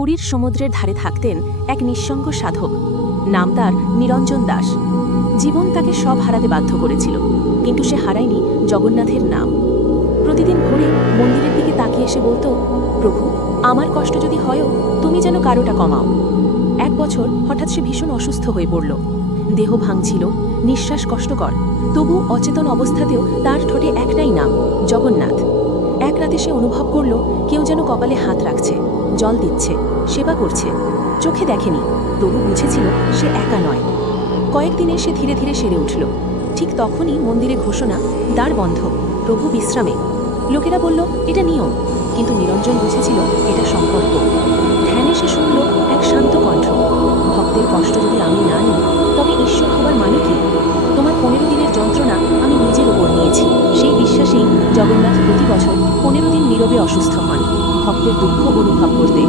পুরীর সমুদ্রের ধারে থাকতেন এক নিঃসঙ্গ সাধক। নাম তার নিরঞ্জন দাস। জীবন তাকে সব হারাতে বাধ্য করেছিল, কিন্তু সে হারায়নি জগন্নাথের নাম। প্রতিদিন ভোরে মন্দিরের দিকে তাকিয়ে এসে বলতো, প্রভু, আমার কষ্ট যদি হয়ও তুমি যেন কারোটা কমাও। এক বছর হঠাৎ সে ভীষণ অসুস্থ হয়ে পড়ল। দেহ ভাঙছিল, নিঃশ্বাস কষ্টকর, তবু অচেতন অবস্থাতেও তার ঠোঁটে একটাই নাম, জগন্নাথ। এক রাতে সে অনুভব করল কেউ যেন কপালে হাত রাখছে, জল দিচ্ছে, সেবা করছে। চোখে দেখেনি, তবু বুঝেছিল সে একা নয়। কয়েকদিনে সে ধীরে ধীরে সেরে উঠল। ঠিক তখনই মন্দিরে ঘোষণা, দ্বার বন্ধ, প্রভু বিশ্রামে। লোকেরা বলল এটা নিয়ম, কিন্তু নিরঞ্জন বুঝেছিল এটা সম্পর্ক। ধ্যানে সে শুনল এক শান্ত কণ্ঠ, ভক্তের কষ্ট যদি আমি না নিই তবে ঈশ্বর হবার মানে কি? তোমার 15 দিনের যন্ত্রণা আমি নিজের উপর নিয়েছি। সেই বিশ্বাসেই জগন্নাথ প্রতি বছর 15 দিন নীরবে অসুস্থ হন, ভক্তের দুঃখ অনুভব করতে।